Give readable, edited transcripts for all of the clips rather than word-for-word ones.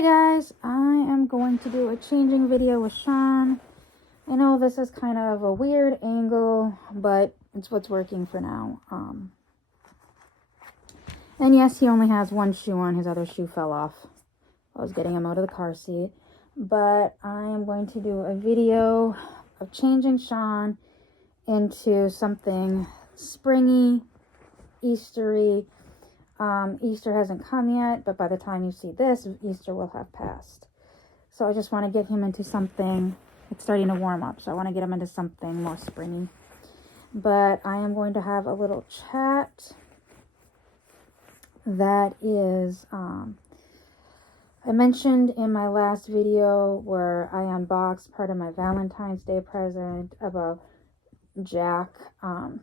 Hi guys, I am going to do a changing video with Shawn. I know this is kind of a weird angle, but it's what's working for now. And yes, he only has one shoe on. His other shoe fell off. I was getting him out of the car seat. But I am going to do a video of changing Shawn into something springy, Eastery. Easter hasn't come yet, but by the time you see this, Easter will have passed. So I just want to get him into something. It's starting to warm up, so I want to get him into something more springy. But I am going to have a little chat that is, I mentioned in my last video where I unboxed part of my Valentine's Day present about Jack, our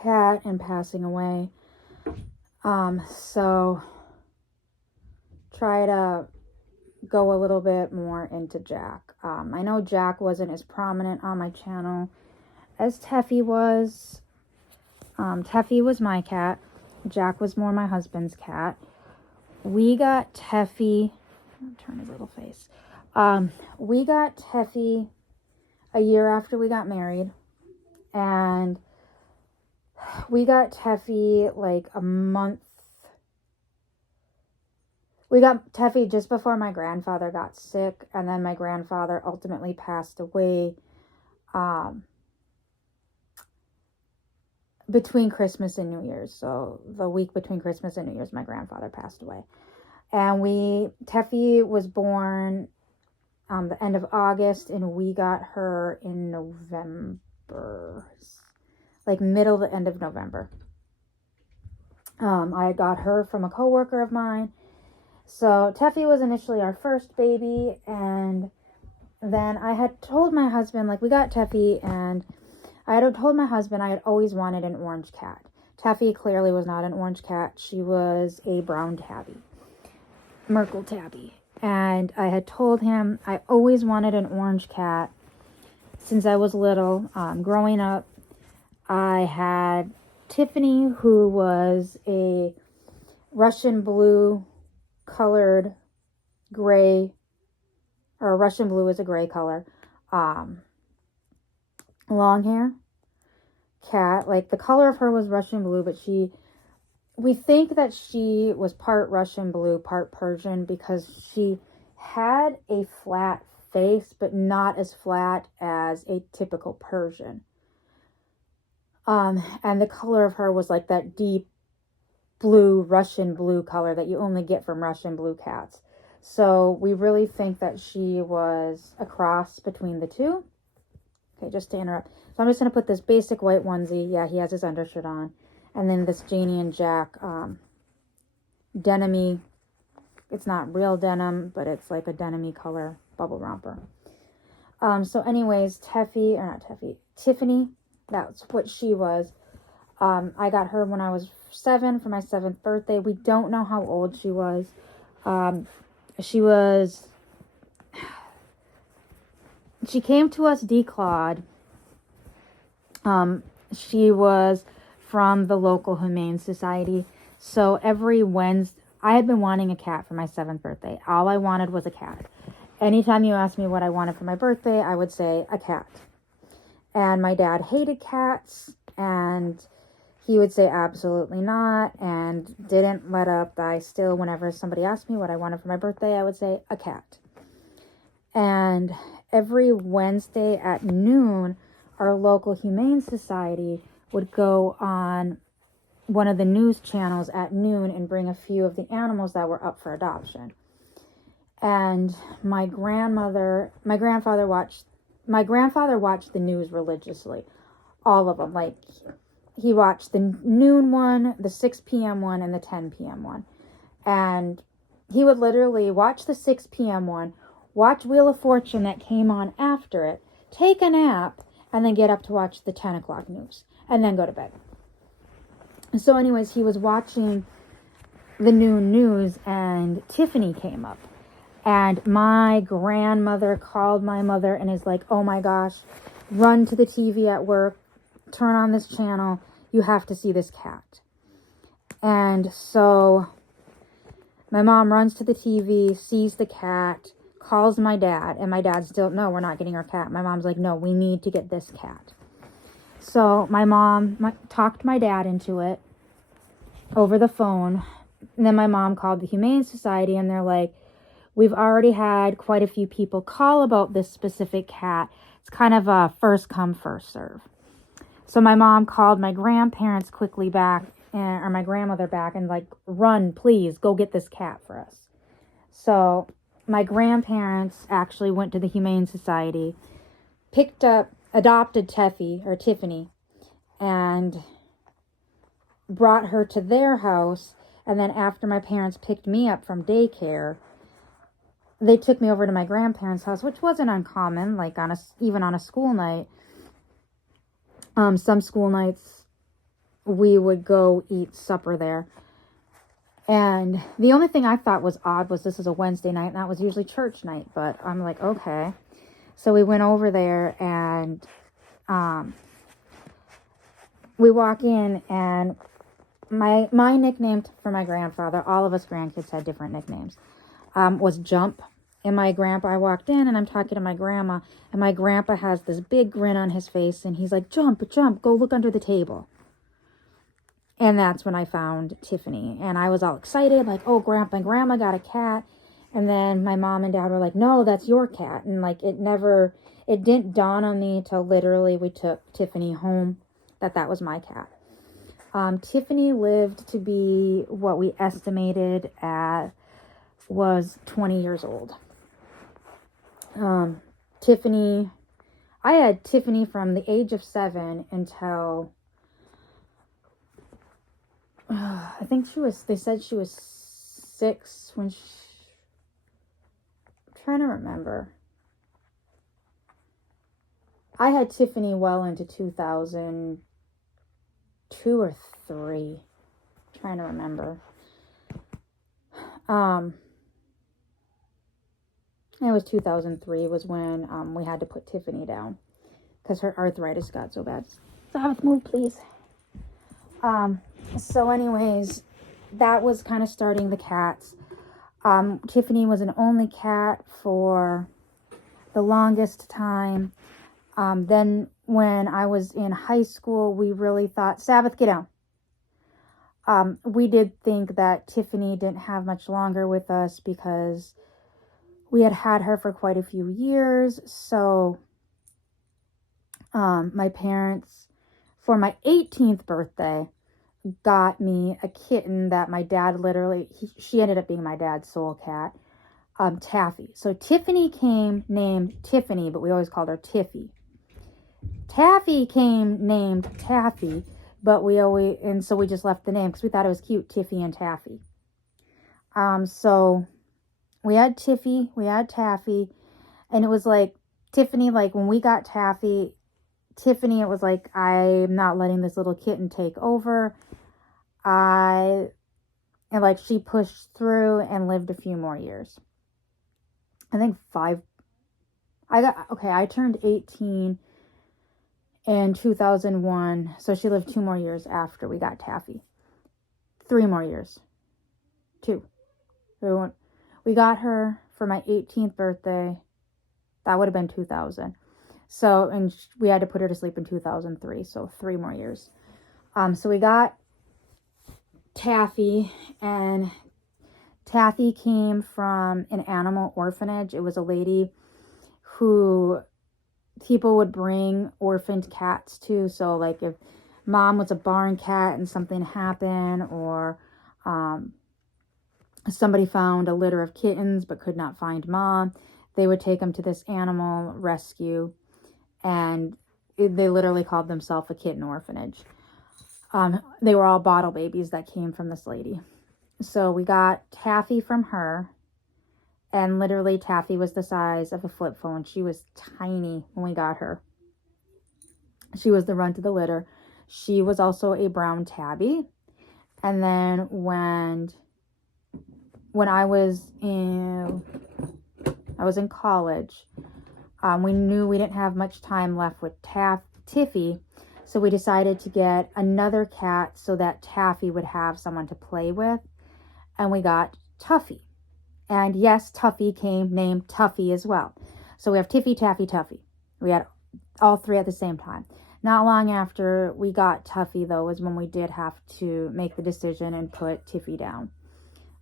cat, and passing away. So try to go a little bit more into Jack. I know Jack wasn't as prominent on my channel as Teffy was. Teffy was my cat. Jack was more my husband's cat. We got Teffy, turn his little face. We got Teffy a year after we got married, and we got Teffy like a month. We got Teffy just before my grandfather got sick, and then my grandfather ultimately passed away between Christmas and New Year's. So the week between Christmas and New Year's, my grandfather passed away. And Teffy was born the end of August, and we got her in November, like middle to end of November. I got her from a coworker of mine. So Teffy was initially our first baby, and then I had told my husband, like, we got Teffy, and I had told my husband I had always wanted an orange cat. Teffy clearly was not an orange cat. She was a brown tabby, Merkle tabby. And I had told him I always wanted an orange cat since I was little. Growing up, I had Tiffany, who was a Russian blue colored gray, or Russian blue is a gray color, long hair cat. Like, the color of her was Russian blue, but we think that she was part Russian blue, part Persian, because she had a flat face, but not as flat as a typical Persian. And the color of her was like that deep blue, Russian blue color that you only get from Russian blue cats. So we really think that she was a cross between the two. Okay, just to interrupt. So I'm just going to put this basic white onesie. Yeah, he has his undershirt on. And then this Janie and Jack denim-y. It's not real denim, but it's like a denim-y color bubble romper. So anyways, Tiffany, that's what she was. I got her when I was 7 for my 7th birthday. We don't know how old she was. She came to us declawed. She was from the local Humane Society. So every Wednesday, I had been wanting a cat for my 7th birthday. All I wanted was a cat. Anytime you asked me what I wanted for my birthday, I would say a cat. And my dad hated cats, and he would say absolutely not, and didn't let up. I still, whenever somebody asked me what I wanted for my birthday, I would say a cat. And every Wednesday at noon, our local Humane Society would go on one of the news channels at noon and bring a few of the animals that were up for adoption. And my grandfather watched the news religiously. All of them. Like, he watched the noon one, the 6 p.m. one, and the 10 p.m. one. And he would literally watch the 6 p.m. one, watch Wheel of Fortune that came on after it, take a nap, and then get up to watch the 10 o'clock news, and then go to bed. So anyways, he was watching the noon news, and Tiffany came up. And my grandmother called my mother and is like, oh my gosh, run to the TV at work, turn on this channel, you have to see this cat. And so My mom runs to the TV, sees the cat, calls my dad, and my dad's still, no, we're not getting our cat. My mom's like, no, we need to get this cat. So my mom talked my dad into it over the phone. And then my mom called the Humane Society, and they're like, we've already had quite a few people call about this specific cat. It's kind of a first come, first serve. So my mom called my grandparents quickly back, or my grandmother back, and like, run, please, go get this cat for us. So my grandparents actually went to the Humane Society, adopted Tiffany, and brought her to their house. And then after my parents picked me up from daycare, they took me over to my grandparents' house, which wasn't uncommon, like even on a school night. Some school nights we would go eat supper there. And the only thing I thought was odd was this is a Wednesday night, and that was usually church night. But I'm like, okay. So we went over there, and we walk in, and my nickname for my grandfather, all of us grandkids had different nicknames, was Jump. And I walked in, and I'm talking to my grandma, and my grandpa has this big grin on his face, and he's like, Jump, go look under the table. And that's when I found Tiffany, and I was all excited, like, oh, Grandpa and Grandma got a cat. And then my mom and dad were like, no, that's your cat. And like, it didn't dawn on me till literally we took Tiffany home that was my cat. Tiffany lived to be what we estimated was 20 years old. I had Tiffany from the age of 7 until, I think they said she was 6 when I'm trying to remember. I had Tiffany well into 2002 or 3. I'm trying to remember. It was 2003 was when we had to put Tiffany down because her arthritis got so bad. Sabbath, move, please. So anyways, that was kind of starting the cats. Tiffany was an only cat for the longest time. Then when I was in high school, we really thought, Sabbath, get down. We did think that Tiffany didn't have much longer with us because we had her for quite a few years. So my parents, for my 18th birthday, got me a kitten that my dad she ended up being my dad's soul cat, Taffy. So Tiffany came named Tiffany, but we always called her Tiffy. Taffy came named Taffy, but so we just left the name because we thought it was cute, Tiffy and Taffy. So we had Tiffy, we had Taffy, and it was like Tiffany, like when we got Taffy, Tiffany, it was like, I'm not letting this little kitten take over. And like she pushed through and lived a few more years. I think 5. I turned 18 in 2001. So she lived 2 more years after we got Taffy. 3 more years. 2. We got her for my 18th birthday. That would have been 2000. So, and we had to put her to sleep in 2003. So 3 more years. So we got Taffy, and Taffy came from an animal orphanage. It was a lady who people would bring orphaned cats to. So like if mom was a barn cat and something happened, or somebody found a litter of kittens but could not find mom, they would take them to this animal rescue, and they literally called themselves a kitten orphanage. They were all bottle babies that came from this lady. So we got Taffy from her, and literally Taffy was the size of a flip phone. She was tiny when we got her. She was the runt of the litter. She was also a brown tabby. And then when I was in college, we knew we didn't have much time left with Tiffy. So we decided to get another cat so that Taffy would have someone to play with. And we got Tuffy. And yes, Tuffy came named Tuffy as well. So we have Tiffy, Taffy, Tuffy. We had all three at the same time. Not long after we got Tuffy, though, was when we did have to make the decision and put Tiffy down.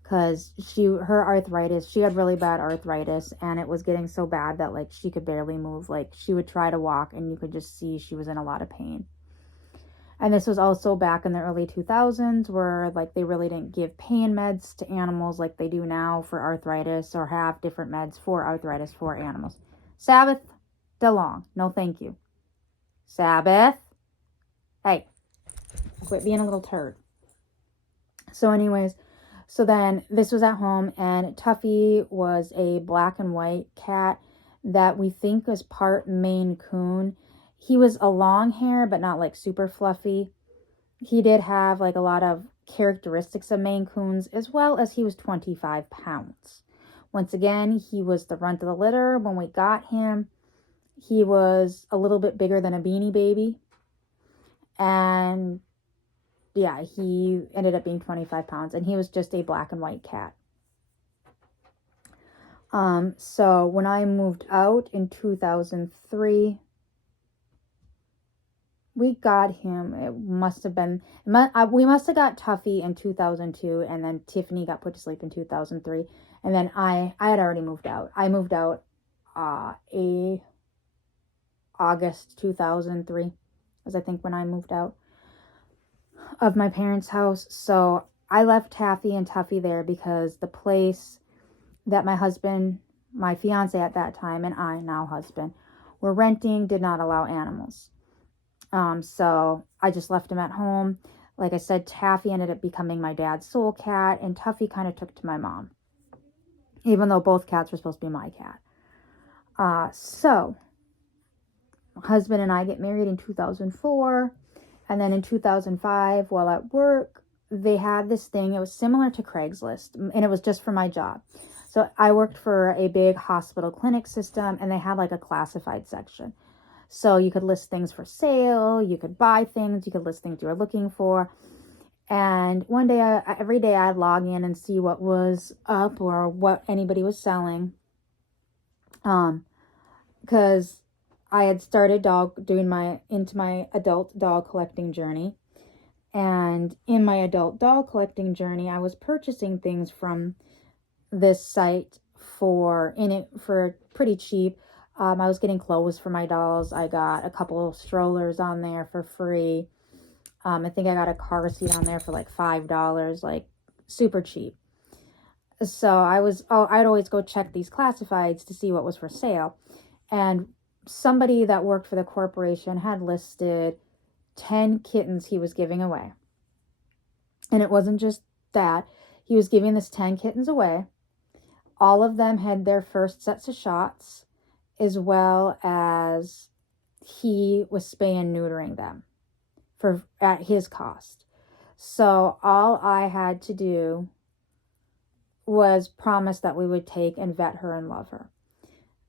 Because her arthritis, she had really bad arthritis, and it was getting so bad that, like, she could barely move. Like, she would try to walk, and you could just see she was in a lot of pain. And this was also back in the early 2000s, where, like, they really didn't give pain meds to animals like they do now for arthritis, or have different meds for arthritis for animals. Sabbath DeLong, no thank you. Sabbath, hey, quit being a little turd. So anyways, so then this was at home, and Tuffy was a black and white cat that we think was part Maine Coon. He was a long hair, but not like super fluffy. He did have like a lot of characteristics of Maine Coons, as well as he was 25 pounds. Once again, he was the runt of the litter. When we got him, he was a little bit bigger than a Beanie Baby. And yeah, he ended up being 25 pounds, and he was just a black and white cat. So when I moved out in 2003, we got him. It must have been, we must have got Tuffy in 2002, and then Tiffany got put to sleep in 2003. And then I had already moved out. I moved out August 2003 was, I think, when I moved out of my parents' house. So I left Taffy and Tuffy there because the place that my husband, my fiance at that time, and I, now husband, were renting did not allow animals. So I just left him at home. Like I said, Taffy ended up becoming my dad's soul cat, and Tuffy kind of took to my mom, even though both cats were supposed to be my cat. So my husband and I get married in 2004. And then in 2005, while at work, they had this thing. It was similar to Craigslist, and it was just for my job. So I worked for a big hospital clinic system, and they had like a classified section. So you could list things for sale, you could buy things, you could list things you were looking for. And one day, every day I'd log in and see what was up or what anybody was selling. Because I had started into my adult dog collecting journey. And in my adult dog collecting journey, I was purchasing things from this site for pretty cheap. I was getting clothes for my dolls. I got a couple of strollers on there for free. I think I got a car seat on there for like $5, like super cheap. So I'd always go check these classifieds to see what was for sale. And somebody that worked for the corporation had listed 10 kittens he was giving away. And it wasn't just that. He was giving this 10 kittens away. All of them had their first sets of shots, as well as he was spay and neutering them at his cost. So all I had to do was promise that we would take and vet her and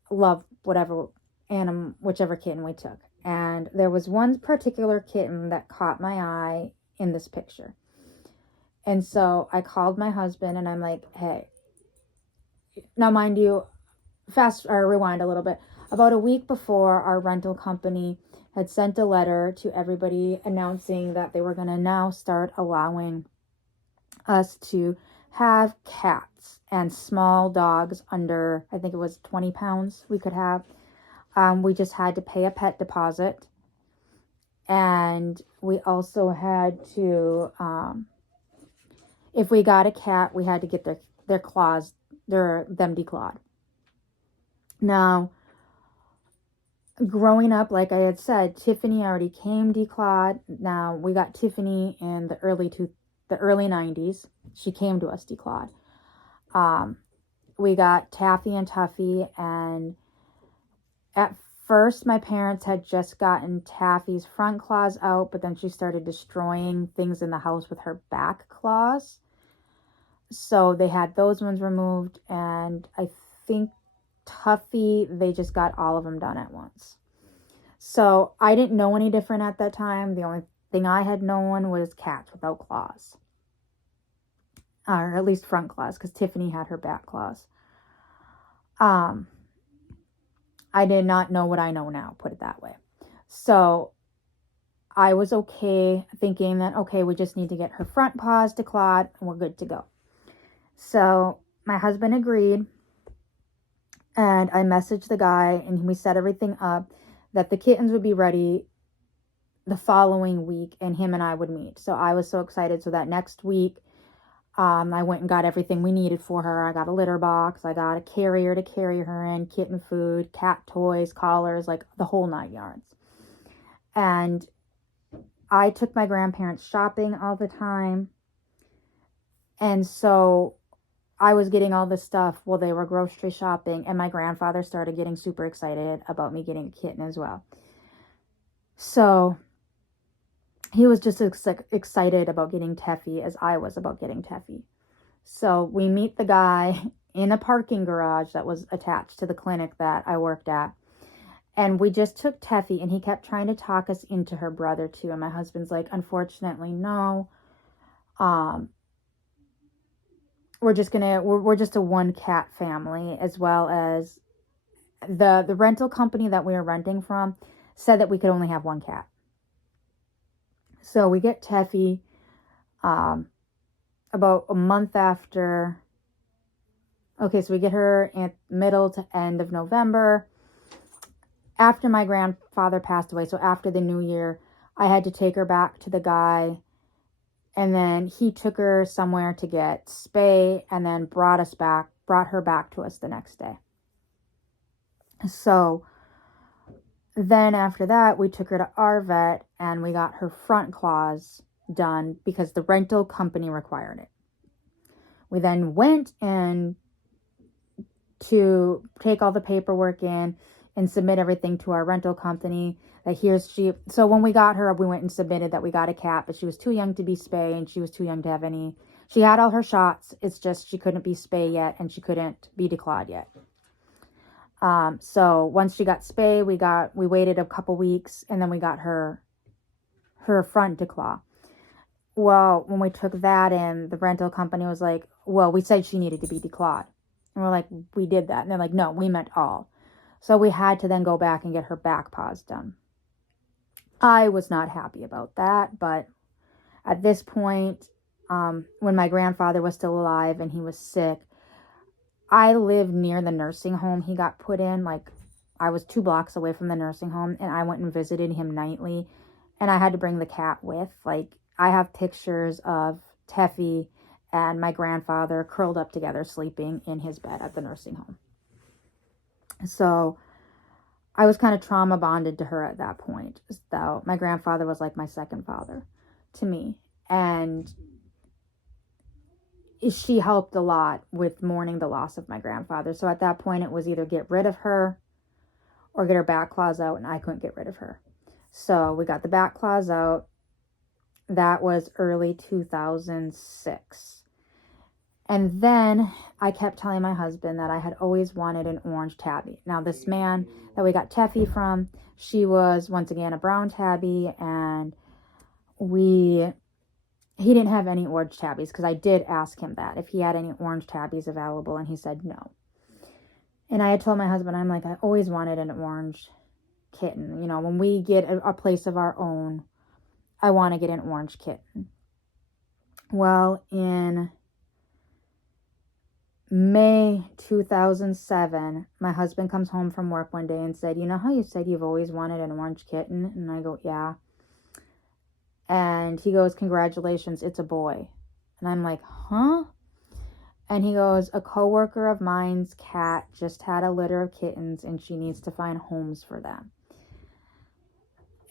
love whichever kitten we took. And there was one particular kitten that caught my eye in this picture. And so I called my husband, and I'm like, hey, now mind you, rewind a little bit. About a week before, our rental company had sent a letter to everybody announcing that they were going to now start allowing us to have cats and small dogs under, I think it was 20 pounds we could have. We just had to pay a pet deposit. And we also had to, if we got a cat, we had to get their claws, them declawed. Now, growing up, like I had said, Tiffany already came declawed. Now, we got Tiffany in the early 90s. She came to us declawed. We got Taffy and Tuffy, and at first my parents had just gotten Taffy's front claws out, but then she started destroying things in the house with her back claws. So they had those ones removed, and I think Tuffy, they just got all of them done at once. So I didn't know any different at that time. The only thing I had known was cats without claws. or at least front claws, because Tiffany had her back claws. I did not know what I know now, put it that way. So I was okay thinking that, okay, we just need to get her front paws declawed and we're good to go. So my husband agreed, and I messaged the guy, and we set everything up that the kittens would be ready the following week and him and I would meet. So I was so excited. So that next week, I went and got everything we needed for her. I got a litter box. I got a carrier to carry her in, kitten food, cat toys, collars, like the whole 9 yards. And I took my grandparents shopping all the time. And so I was getting all this stuff while they were grocery shopping. And my grandfather started getting super excited about me getting a kitten as well. So he was just as excited about getting Teffy as I was about getting Teffy. So we meet the guy in a parking garage that was attached to the clinic that I worked at. And we just took Teffy, and he kept trying to talk us into her brother too. And my husband's like, unfortunately, no. We're just a one cat family, as well as the rental company that we were renting from said that we could only have one cat. So we get Teffy about a month after. Okay, so we get her at middle to end of November. After my grandfather passed away, so after the new year, I had to take her back to the guy. And then he took her somewhere to get spay, and then brought her back to us the next day. So then after that, we took her to our vet, and we got her front claws done because the rental company required it. We then went in to take all the paperwork in and submit everything to our rental company. So when we got her, we went and submitted that we got a cat, but she was too young to be spay, and she was too young to have any. She had all her shots. It's just she couldn't be spay yet, and she couldn't be declawed yet. So once she got spay, we waited a couple weeks, and then we got her front declaw. Well, when we took that in, the rental company was like, well, we said she needed to be declawed. And we're like, we did that. And they're like, no, we meant all. So we had to then go back and get her back paws done. I was not happy about that, but at this point, when my grandfather was still alive and he was sick, I lived near the nursing home he got put in. Like, I was 2 blocks away from the nursing home, and I went and visited him nightly, and I had to bring the cat with. Like, I have pictures of Teffy and my grandfather curled up together, sleeping in his bed at the nursing home. So I was kind of trauma bonded to her at that point. So my grandfather was like my second father to me. And she helped a lot with mourning the loss of my grandfather. So at that point, it was either get rid of her or get her back claws out, and I couldn't get rid of her. So we got the back claws out. That was early 2006. And then I kept telling my husband that I had always wanted an orange tabby. Now, this man that we got Teffy from, she was once again a brown tabby, and he didn't have any orange tabbies, because I did ask him that if he had any orange tabbies available, and he said no. And I had told my husband, I'm like, I always wanted an orange kitten. You know, when we get a place of our own, I want to get an orange kitten. Well, in May 2007, my husband comes home from work one day and said, you know how you said you've always wanted an orange kitten? And I go, yeah. And he goes, congratulations, it's a boy. And I'm like, huh? And he goes, a coworker of mine's cat just had a litter of kittens, and she needs to find homes for them.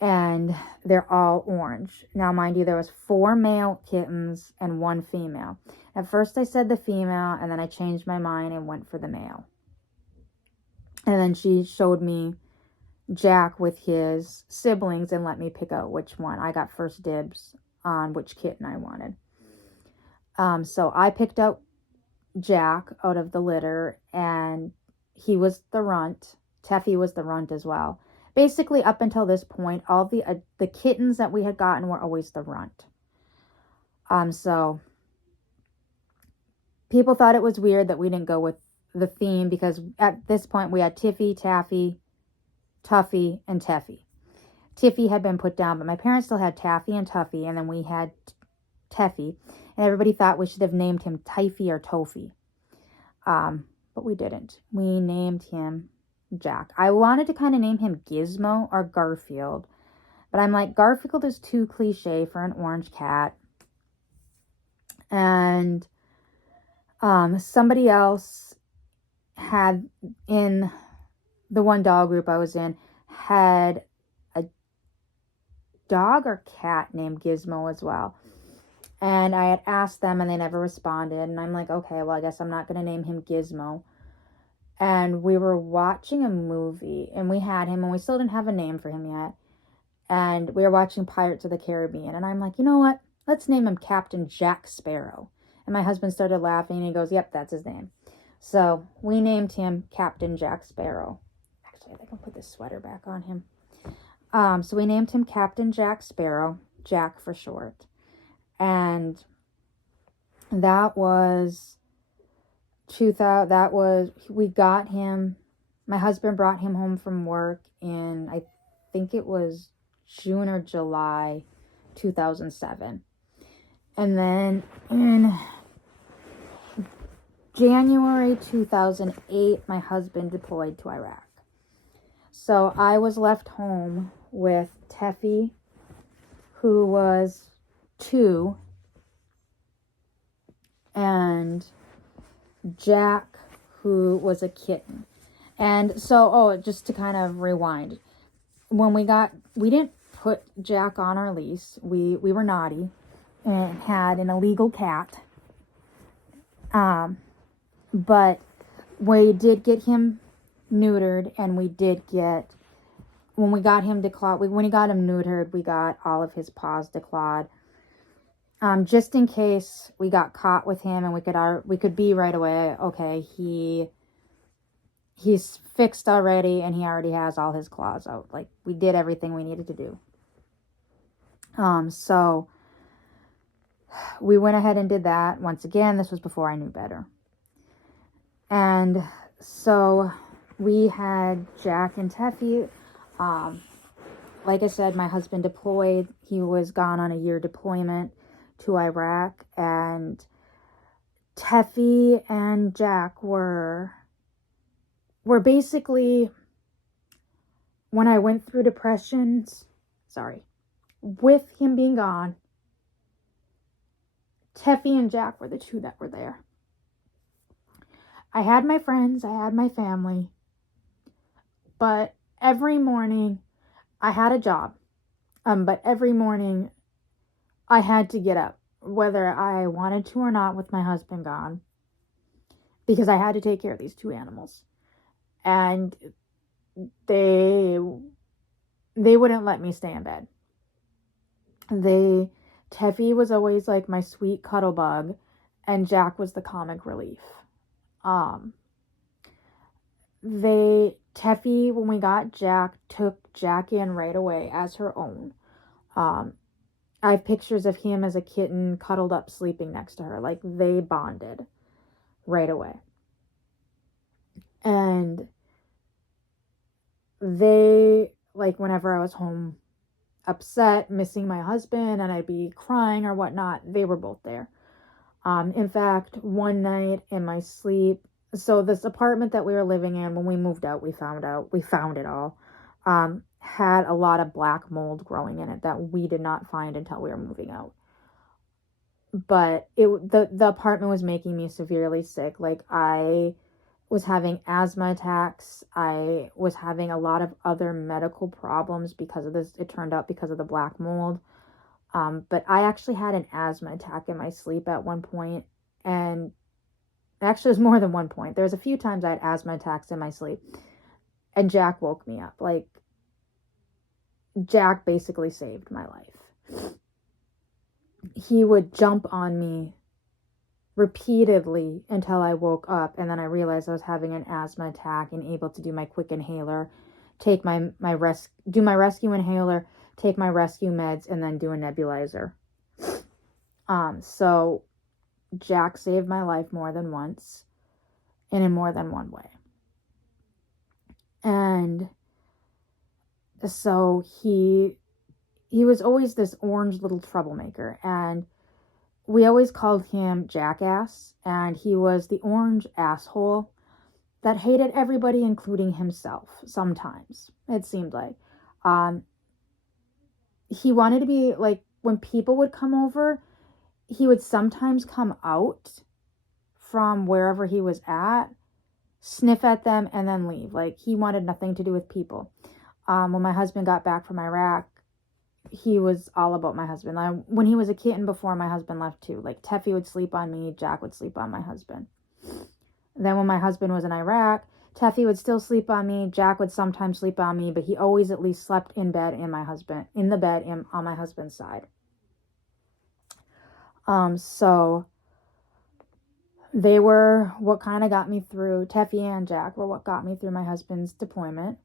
And they're all orange. Now, mind you, there was 4 male kittens and 1 female. At first I said the female, and then I changed my mind and went for the male. And then she showed me Jack with his siblings and let me pick out which one. I got first dibs on which kitten I wanted. So I picked out Jack out of the litter, and he was the runt. Teffy was the runt as well. Basically, up until this point, all the kittens that we had gotten were always the runt. So people thought it was weird that we didn't go with the theme, because at this point we had Tiffy, Taffy, Tuffy, and Teffy. Tiffy had been put down, but my parents still had Taffy and Tuffy, and then we had Teffy, and everybody thought we should have named him Typhy or Toffy. But we didn't. We named him Jack. I wanted to kind of name him Gizmo or Garfield, but I'm like, Garfield is too cliche for an orange cat. And somebody else had, in the one dog group I was in, had a dog or cat named Gizmo as well. And I had asked them and they never responded. And I'm like, okay, well, I guess I'm not going to name him Gizmo. And we were watching a movie and we had him, and we still didn't have a name for him yet. And we were watching Pirates of the Caribbean. And I'm like, you know what? Let's name him Captain Jack Sparrow. And my husband started laughing and he goes, yep, that's his name. So we named him Captain Jack Sparrow. Actually, I think I'll put this sweater back on him. So we named him Captain Jack Sparrow, Jack for short. And that was 2000. We got him, my husband brought him home from work in, I think it was June or July 2007. And then in January 2008, my husband deployed to Iraq. So I was left home with Teffy, who was 2, and Jack, who was a kitten. And so, just to kind of rewind, when we didn't put Jack on our lease. We were naughty and had an illegal cat. But we did get him neutered, and we did get, when we got him declawed, when he got him neutered, we got all of his paws declawed. Just in case we got caught with him, and we could be right away, okay, he's fixed already, and he already has all his claws out. Like, we did everything we needed to do. So we went ahead and did that. Once again, this was before I knew better. And so we had Jack and Teffy. Like I said, my husband deployed. He was gone on a year deployment to Iraq, and Teffy and Jack were basically, when I went through depressions, with him being gone, Teffy and Jack were the two that were there. I had my friends, I had my family, but every morning I had a job, but every morning I had to get up, whether I wanted to or not, with my husband gone, because I had to take care of these two animals. And they wouldn't let me stay in bed. Teffy was always like my sweet cuddle bug, and Jack was the comic relief. Teffy, when we got Jack, took Jack in right away as her own. I have pictures of him as a kitten cuddled up sleeping next to her. Like, they bonded right away. And whenever I was home upset, missing my husband, and I'd be crying or whatnot, they were both there. In fact, one night in my sleep, so this apartment that we were living in, when we moved out, we found it all, had a lot of black mold growing in it that we did not find until we were moving out. But the apartment was making me severely sick. Like, I was having asthma attacks. I was having a lot of other medical problems because of this. It turned out because of the black mold. But I actually had an asthma attack in my sleep at one point, and actually it was more than one point. There was a few times I had asthma attacks in my sleep, and Jack woke me up. Like, Jack basically saved my life. He would jump on me repeatedly until I woke up, and then I realized I was having an asthma attack and able to do my quick inhaler, take do my rescue inhaler, take my rescue meds, and then do a nebulizer. So Jack saved my life more than once and in more than one way. And so he was always this orange little troublemaker, and we always called him Jackass, and he was the orange asshole that hated everybody, including himself. Sometimes it seemed like he wanted to be like, when people would come over, he would sometimes come out from wherever he was at, sniff at them, and then leave. Like, he wanted nothing to do with people. When my husband got back from Iraq, he was all about my husband. When he was a kitten, before my husband left too, like Teffy would sleep on me, Jack would sleep on my husband. Then when my husband was in Iraq, Teffy would still sleep on me, Jack would sometimes sleep on me, but he always at least slept in bed on my husband's side. So they were what kind of got me through. Teffy and Jack were what got me through my husband's deployment.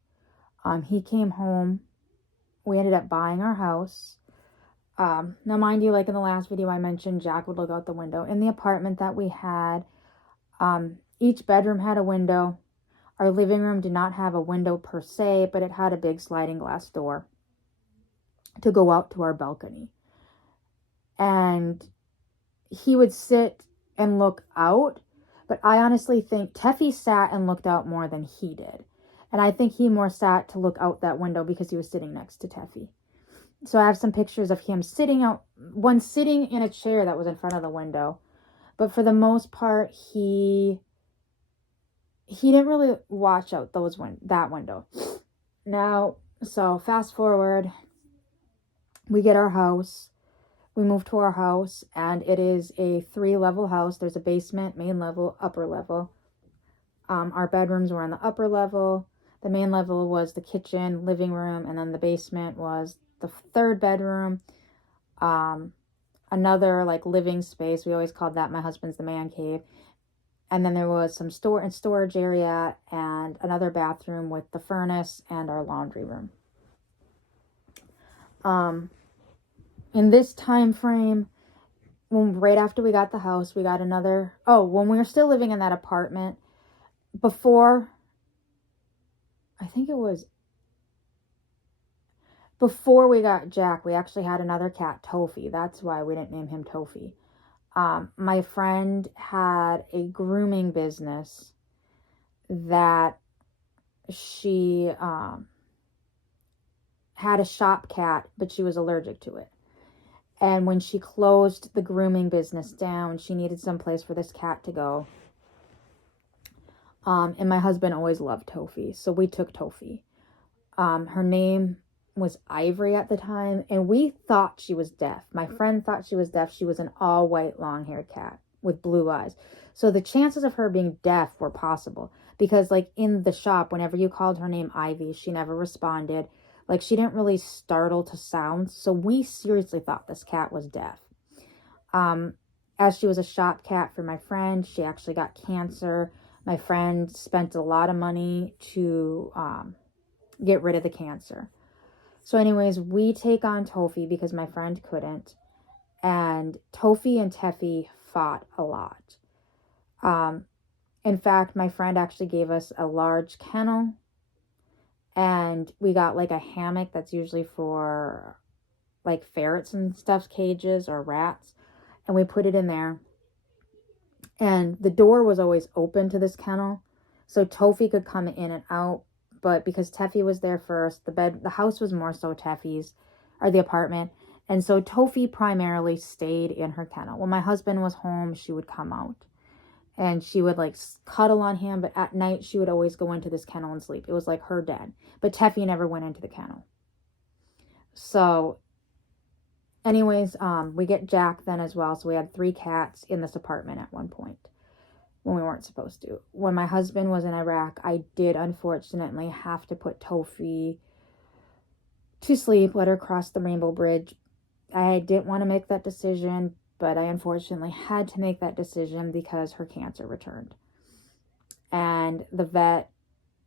He came home. We ended up buying our house. Now, mind you, like in the last video I mentioned, Jack would look out the window. In the apartment that we had, each bedroom had a window. Our living room did not have a window per se, but it had a big sliding glass door to go out to our balcony. And he would sit and look out, but I honestly think Teffy sat and looked out more than he did. And I think he more sat to look out that window because he was sitting next to Teffy. So I have some pictures of him sitting in a chair that was in front of the window. But for the most part, he didn't really watch out that window. Now, so fast forward, we get our house. We move to our house, and it is a 3-level house. There's a basement, main level, upper level. Our bedrooms were on the upper level. The main level was the kitchen, living room, and then the basement was the 3rd bedroom. Another like living space. We always called that my husband's the man cave. And then there was some storage area and another bathroom with the furnace and our laundry room. In this time frame, right after we got the house, we got when we were still living in that apartment, before we got Jack, we actually had another cat, Tofi. That's why we didn't name him Tofi. My friend had a grooming business that she had a shop cat, but she was allergic to it. And when she closed the grooming business down, she needed some place for this cat to go. And my husband always loved Tofi, so we took Tofi. Her name was Ivory at the time, and we thought she was deaf. My friend thought she was deaf. She was an all-white, long-haired cat with blue eyes. So the chances of her being deaf were possible, because like in the shop, whenever you called her name Ivy, she never responded. Like, she didn't really startle to sounds, so we seriously thought this cat was deaf. As she was a shop cat for my friend, she actually got cancer. My friend spent a lot of money to get rid of the cancer. So anyways, we take on Tofi because my friend couldn't. And Tofi and Teffy fought a lot. In fact, my friend actually gave us a large kennel. And we got like a hammock that's usually for like ferrets and stuff, cages or rats. And we put it in there. And the door was always open to this kennel, so Tofi could come in and out. But because Teffy was there first, the house was more so Teffy's, or the apartment. And so Tofi primarily stayed in her kennel. When my husband was home, she would come out. And she would like cuddle on him, but at night she would always go into this kennel and sleep. It was like her den. But Teffy never went into the kennel. So anyways, we get Jack then as well. So we had 3 cats in this apartment at one point when we weren't supposed to. When my husband was in Iraq, I did unfortunately have to put Tofi to sleep, let her cross the Rainbow Bridge. I didn't want to make that decision, but I unfortunately had to make that decision because her cancer returned. And the vet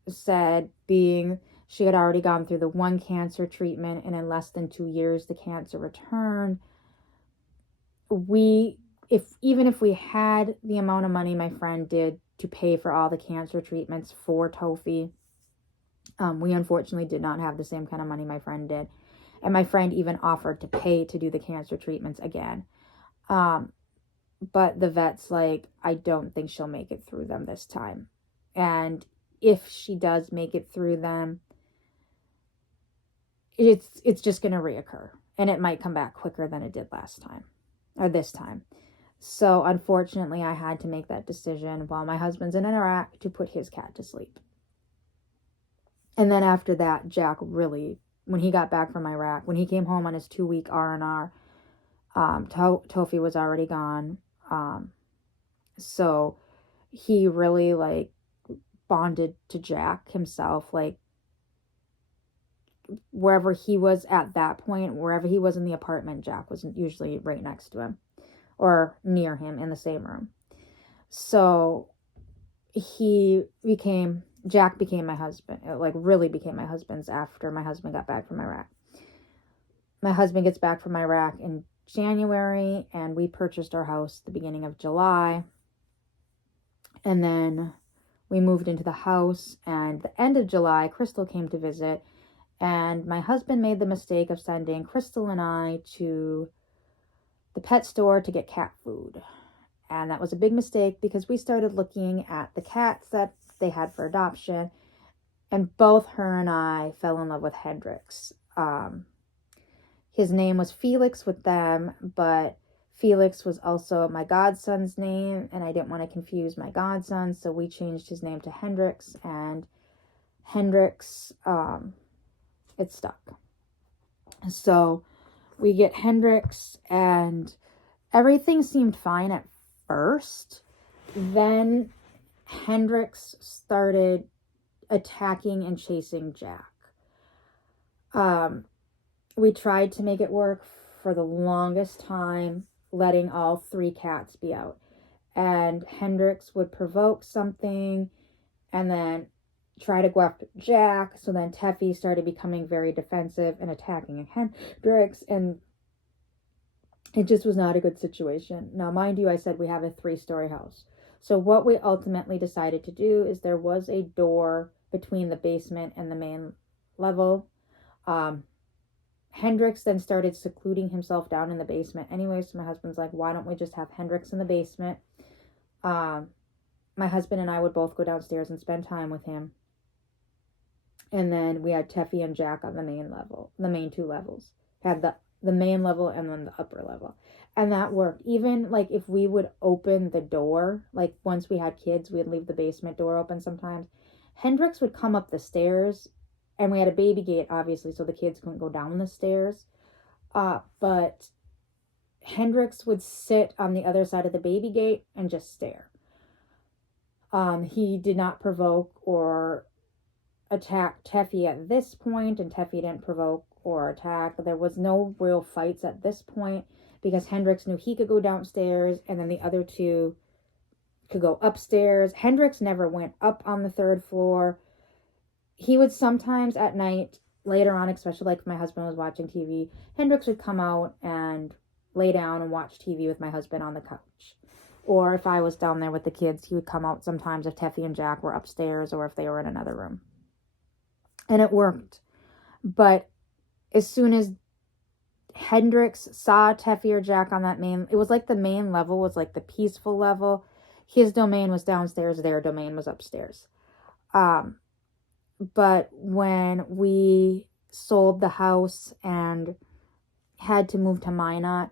said, being she had already gone through the 1 cancer treatment and in less than 2 years the cancer returned, we even if we had the amount of money my friend did to pay for all the cancer treatments for Tofi, we unfortunately did not have the same kind of money my friend did. And my friend even offered to pay to do the cancer treatments again. But the vet's like, I don't think she'll make it through them this time. And if she does make it through them, it's just going to reoccur. And it might come back quicker than it did last time, or this time. So unfortunately, I had to make that decision while my husband's in Iraq to put his cat to sleep. And then after that, Jack really, when he got back from Iraq, when he came home on his 2-week R&R, Tofi was already gone. So he really like bonded to Jack himself, like wherever he was at that point, wherever he was in the apartment, Jack was usually right next to him or near him in the same room. So Jack became my husband. It like really became my husband's after my husband got back from Iraq. My husband gets back from Iraq in January, and we purchased our house the beginning of July. And then we moved into the house, and the end of July, Crystal came to visit, and my husband made the mistake of sending Crystal and I to the pet store to get cat food. And that was a big mistake because we started looking at the cats that they had for adoption, and both her and I fell in love with Hendrix. His name was Felix with them, but Felix was also my godson's name, and I didn't want to confuse my godson, so we changed his name to Hendrix, and Hendrix, it stuck. So we get Hendrix, and everything seemed fine at first. Then Hendrix started attacking and chasing Jack. We tried to make it work for the longest time, letting all 3 cats be out. And Hendrix would provoke something and then try to go after Jack. So then Teffy started becoming very defensive and attacking Hendrix. And it just was not a good situation. Now, mind you, I said we have a 3-story house. So what we ultimately decided to do is there was a door between the basement and the main level. Hendrix then started secluding himself down in the basement. Anyways, so my husband's like, why don't we just have Hendrix in the basement? My husband and I would both go downstairs and spend time with him. And then we had Teffy and Jack on the main level, the main 2 levels. Had the main level and then the upper level. And that worked. Even like if we would open the door, like once we had kids, we'd leave the basement door open sometimes. Hendrix would come up the stairs, and we had a baby gate, obviously, so the kids couldn't go down the stairs. But Hendrix would sit on the other side of the baby gate and just stare. He did not provoke or attack Teffy at this point, and Teffy didn't provoke or attack. There was no real fights at this point because Hendrix knew he could go downstairs, and then the other 2 could go upstairs. Hendrix never went up on the 3rd floor. He would sometimes at night, later on, especially like if my husband was watching TV, Hendrix would come out and lay down and watch TV with my husband on the couch. Or if I was down there with the kids, he would come out sometimes if Teffy and Jack were upstairs or if they were in another room. And it worked. But as soon as Hendrix saw Teffy or Jack on that it was like the main level was like the peaceful level. His domain was downstairs, their domain was upstairs. But when we sold the house and had to move to Minot,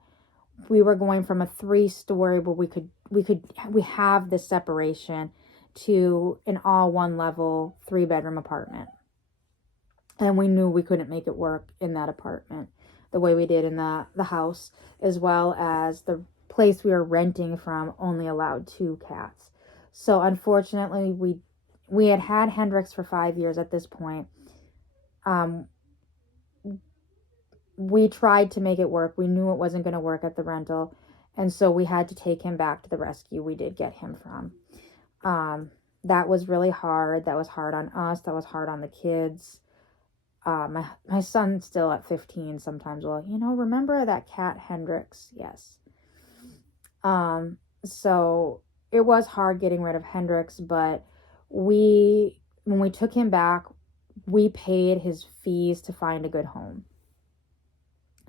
we were going from a 3-story where we have this separation to an all 1-level 3-bedroom apartment. And we knew we couldn't make it work in that apartment the way we did in the house, as well as the place we were renting from only allowed 2 cats. So unfortunately, we had Hendrix for 5 years at this point. We tried to make it work. We knew it wasn't going to work at the rental. And so we had to take him back to the rescue we did get him from. That was really hard. That was hard on us. That was hard on the kids. My son still at 15 sometimes will, remember that cat Hendrix? Yes. So it was hard getting rid of Hendrix, but when we took him back, we paid his fees to find a good home.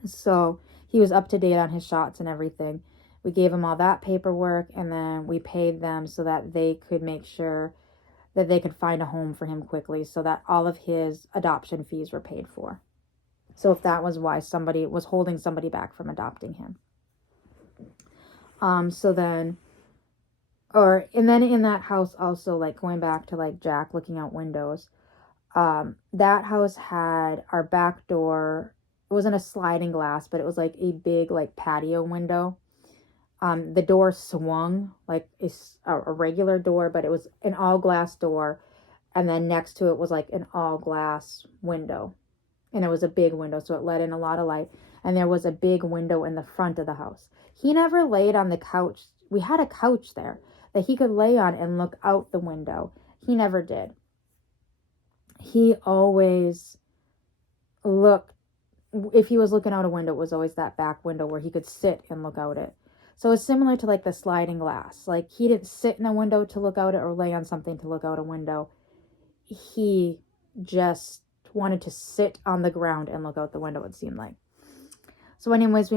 So he was up to date on his shots and everything. We gave him all that paperwork, and then we paid them so that they could make sure that they could find a home for him quickly, so that all of his adoption fees were paid for. So if that was why somebody was holding somebody back from adopting him. So then, and then in that house also, like going back to like Jack looking out windows, that house had our back door. It wasn't a sliding glass, but it was like a big like patio window. The door swung like a regular door, but it was an all glass door. And then next to it was like an all glass window. And it was a big window, so it let in a lot of light. And there was a big window in the front of the house. He never laid on the couch. We had a couch there that he could lay on and look out the window. He never did. He always looked, if he was looking out a window, it was always that back window where he could sit and look out it. So it's similar to like the sliding glass. Like he didn't sit in a window to look out it or lay on something to look out a window. He just wanted to sit on the ground and look out the window, it seemed like. So anyways, we